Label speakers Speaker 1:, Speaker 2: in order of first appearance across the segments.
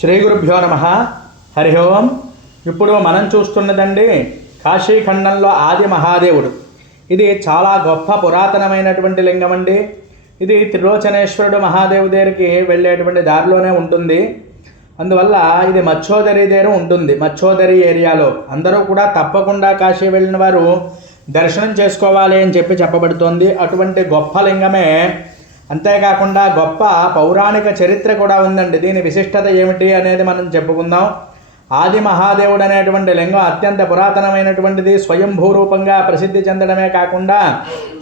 Speaker 1: శ్రీ గురుభ్యో నమ. హరి ఓం. ఇప్పుడు మనం చూస్తున్నదండి కాశీఖండంలో ఆది మహాదేవుడు. ఇది చాలా గొప్ప పురాతనమైనటువంటి లింగం అండి. ఇది త్రిలోచనేశ్వరుడు మహాదేవు దగ్గరికి వెళ్ళేటువంటి దారిలోనే ఉంటుంది. అందువల్ల ఇది మచ్చోదరి దగ్గర ఉంటుంది. మచ్చోదరి ఏరియాలో అందరూ కూడా తప్పకుండా కాశీ వెళ్ళిన వారు దర్శనం చేసుకోవాలి అని చెప్పి చెప్పబడుతోంది. అటువంటి గొప్ప లింగమే అంతేకాకుండా గొప్ప పౌరాణిక చరిత్ర కూడా ఉందండి. దీని విశిష్టత ఏమిటి అనేది మనం చెప్పుకుందాం. ఆది మహాదేవుడు అనేటువంటి లింగం అత్యంత పురాతనమైనటువంటిది. స్వయంభూ రూపంగా ప్రసిద్ధి చెందడమే కాకుండా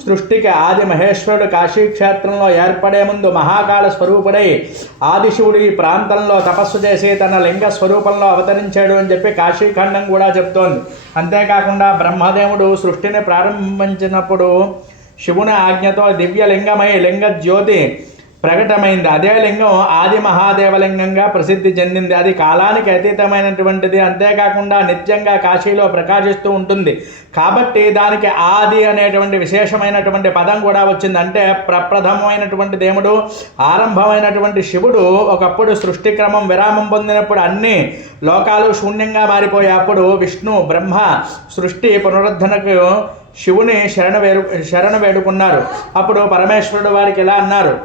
Speaker 1: సృష్టికి ఆది మహేశ్వరుడు కాశీ క్షేత్రంలో ఏర్పడే ముందు మహాకాళ స్వరూపుడై ఆదిశివుడు ఈ ప్రాంతంలో తపస్సు చేసి తన లింగ స్వరూపంలో అవతరించాడు అని చెప్పి కాశీఖండం కూడా చెప్తోంది. అంతేకాకుండా బ్రహ్మదేవుడు సృష్టిని ప్రారంభించినప్పుడు శివుని ఆజ్ఞతో దివ్యలింగమై లింగ జ్యోతి ప్రకటమైంది. అదే లింగం ఆది మహాదేవలింగంగా ప్రసిద్ధి చెందింది. అది కాలానికి అతీతమైనటువంటిది. అంతేకాకుండా నిత్యంగా కాశీలో ప్రకాశిస్తూ ఉంటుంది. కాబట్టి దానికి ఆది అనేటువంటి విశేషమైనటువంటి పదం కూడా వచ్చింది. అంటే ప్రప్రథమమైనటువంటి దేవుడు ఆరంభమైనటువంటి శివుడు ఒకప్పుడు సృష్టి క్రమం విరామం పొందినప్పుడు అన్ని లోకాలు శూన్యంగా మారిపోయే అప్పుడు విష్ణు బ్రహ్మ సృష్టి పునరుద్ధరణకు శివుని శరణ వేరు శరణ వేడుకున్నారు. అప్పుడు పరమేశ్వరుడు వారికి ఎలా అన్నారు?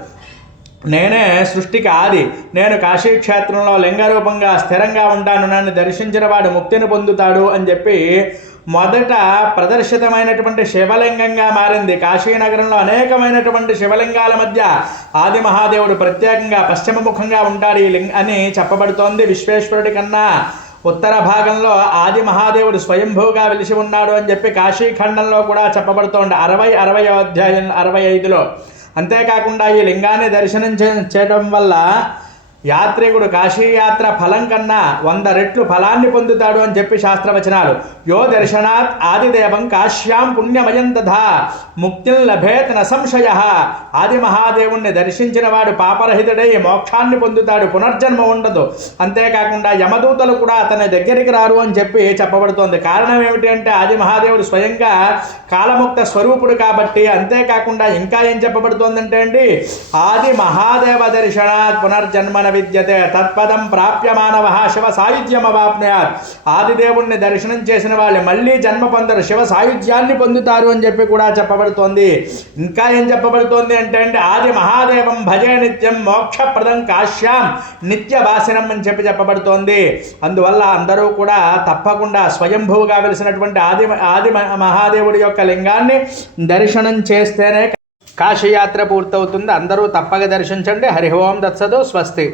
Speaker 1: నేనే సృష్టికి ఆది. నేను కాశీక్షేత్రంలో లింగరూపంగా స్థిరంగా ఉంటాను. నన్ను దర్శించిన వాడు ముక్తిని పొందుతాడు అని చెప్పి మొదట ప్రదర్శితమైనటువంటి శివలింగంగా మారింది. కాశీనగరంలో అనేకమైనటువంటి శివలింగాల మధ్య ఆది మహాదేవుడు ప్రత్యేకంగా పశ్చిమముఖంగా ఉంటాడు ఈ లింగ అని చెప్పబడుతోంది విశ్వేశ్వరుడి కన్నా. ఉత్తర భాగంలో ఆది మహాదేవుడు స్వయంభూగా వెలిసి ఉన్నాడు అని చెప్పి కాశీఖండంలో కూడా చెప్పబడుతోంది. అరవై అరవై అధ్యాయం అరవై ఐదులో. అంతేకాకుండా ఈ లింగాన్ని దర్శనం చేయడం వల్ల యాత్రికుడు కాశీయాత్ర ఫలం కన్నా వంద రెట్లు ఫలాన్ని పొందుతాడు అని చెప్పి శాస్త్రవచనాలు. యో దర్శనాత్ ఆదిదేవం కాశ్యాం పుణ్యమయం తథా ముక్తిం లభేత్ న సంశయ. ఆది మహాదేవుణ్ణి దర్శించిన వాడు పాపరహితుడై మోక్షాన్ని పొందుతాడు పునర్జన్మ ఉండదు. అంతేకాకుండా యమదూతలు కూడా అతని దగ్గరికి రారు అని చెప్పి చెప్పబడుతోంది. కారణం ఏమిటి అంటే ఆది మహాదేవుడు స్వయంగా కాలముక్త స్వరూపుడు కాబట్టి అంతేకాకుండా ఇంకా ఏం చెప్పబడుతోందంటే అండి ఆది మహాదేవ దర్శనాత్ పునర్జన్మన విద్యతే. తత్పదం ప్రాప్య మానవ శివ సాయుధ్యం అవాప్నయాత్ ఆదిదేవుణ్ణి దర్శనం చేసిన వాళ్ళు మళ్ళీ జన్మ పొందరు. శివ సాయుధ్యాన్ని పొందుతారు అని చెప్పి కూడా చెప్పబడుతోంది. ఇంకా ఏం చెప్పబడుతోంది అంటే అండి ఆది మహాదేవం భజే నిత్యం మోక్షప్రదం కాశ్యాం నిత్య భాషనం అని చెప్పి చెప్పబడుతోంది. అందువల్ల అందరూ కూడా తప్పకుండా స్వయంభూగా వెలిసినటువంటి ఆది ఆది మహాదేవుడి యొక్క లింగాన్ని దర్శనం చేస్తేనే కాశీయాత్ర పూర్తవుతుంది. అందరూ తప్పక దర్శించండి. హరి ఓం దత్సదు. స్వస్తి.